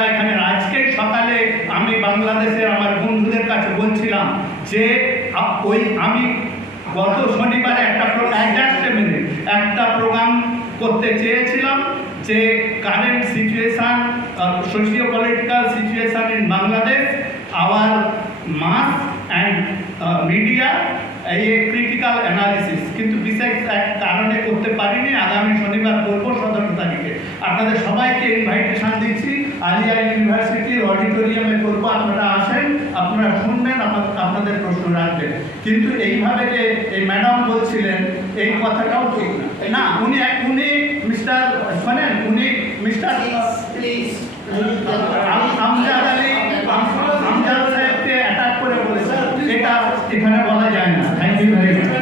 আমরা এখানে আজকে সকালে আমি বাংলাদেশের আমার বন্ধুদের কাছে বলছিলাম যে ওই আমি গত শনিবারে একটা প্রোগ্রাম করতে চেয়েছিলাম যে current situation, socio political situation in Bangladesh, our mass and media, এই ক্রিটিক্যাল অ্যানালিসিস, কিন্তু বিশেষ এক কারণে করতে পারিনি। আগামী শনিবার করব 17 তারিখে। আপনাদের সবাইকে ইনভাইটেশন দিচ্ছি, আলিয়া ইউনিভার্সিটির অডিটোরিয়ামে করবো। আপনারা আসেন, আপনারা শুনবেন, আপনাদের প্রশ্ন রাখবেন। কিন্তু এইভাবে যে এই ম্যাডাম বলছিলেন এই কথাটাও ঠিক না। উনি মিস্টার শোনেন, উনি মিস্টার আমজাদ সাহেবকে অ্যাটাক করে বলেছেন, এটা এখানে বলা যায় না। Thank you very much.